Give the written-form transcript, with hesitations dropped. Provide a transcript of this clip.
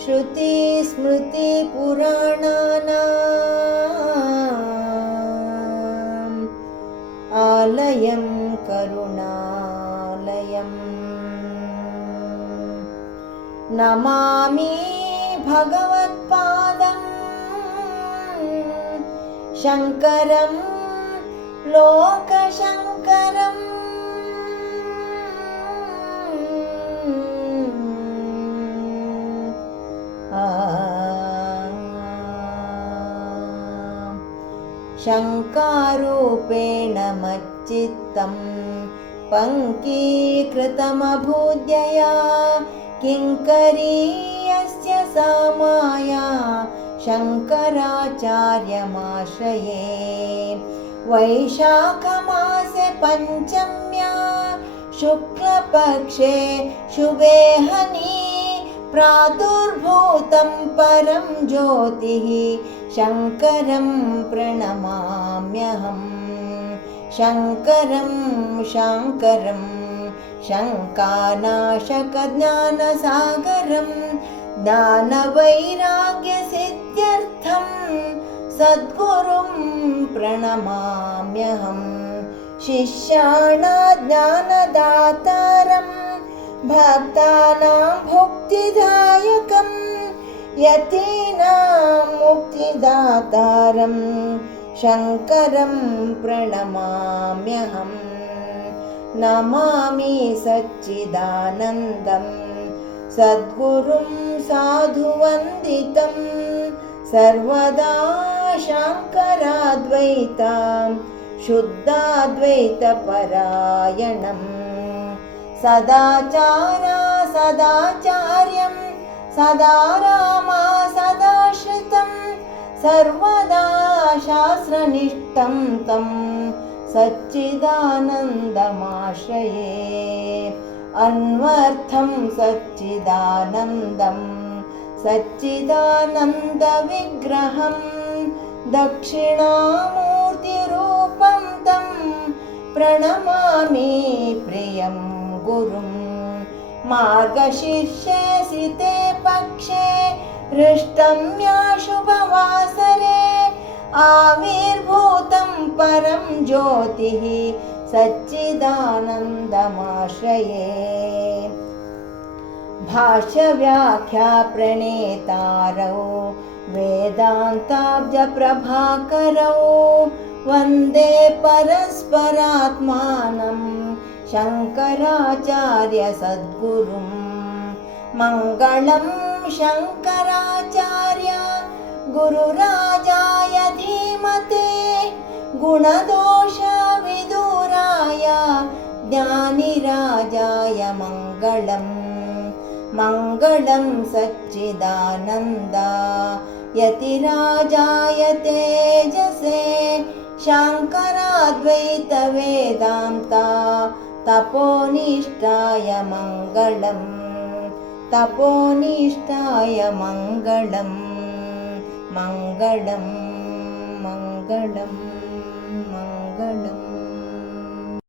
श्रुतिस्मृतिपुराणानाम् आलयं करुणालयम् नमामि भगवत्पादं शङ्करं लोकशङ्करम् शङ्कारूपेण मच्चित्तं पङ्कीकृतमभूद्यया किङ्करीयस्य सा माया शङ्कराचार्यमाश्रये वैशाखमासे पञ्चम्या शुक्लपक्षे शुभेहनी प्रादुर्भूतं परं ज्योतिः शङ्करं प्रणमाम्यहम् शङ्करं शाङ्करं शङ्कानाशकज्ञानसागरं ज्ञानवैराग्यसिद्ध्यर्थं सद्गुरुं प्रणमाम्यहम् शिष्याणां ज्ञानदातारं भक्तानां भुक्तिदायकं यतीनां मुक्तिदातारं शङ्करं प्रणमाम्यहम् नमामि सच्चिदानन्दं सद्गुरुं साधुवन्दितं सर्वदा शङ्कराद्वैतां शुद्धाद्वैतपरायणम् सदाचारा सदाचार्यं सदा रामा सदाश्रितं सर्वदा शास्त्रनिष्ठं तं सच्चिदानन्दमाश्रये अन्वर्थं सच्चिदानन्दं सच्चिदानन्दविग्रहं दक्षिणामूर्तिरूपं तं प्रणमामि प्रियं गुरुं मार्गशीर्षे पक्षे हृष्टम्या शुभवासरे आविर्भूतं परं ज्योतिः सच्चिदानन्दमाश्रये भाष्यव्याख्या प्रणेतारौ वेदान्ताब्जप्रभाकरौ वन्दे परस्परात्मानं शङ्कराचार्य सद्गुरुं मङ्गलं शङ्कराचार्य गुरुराजाय धीमते गुणदोषविदुराय ज्ञानिराजाय मङ्गलम् मङ्गलं सच्चिदानन्द यतिराजाय तेजसे शाङ्कराद्वैतवेदान्ता तपोनिष्ठाय मङ्गलम् तपोनिष्ठाय मङ्गलम् मङ्गलं मङ्गलं मङ्गलम्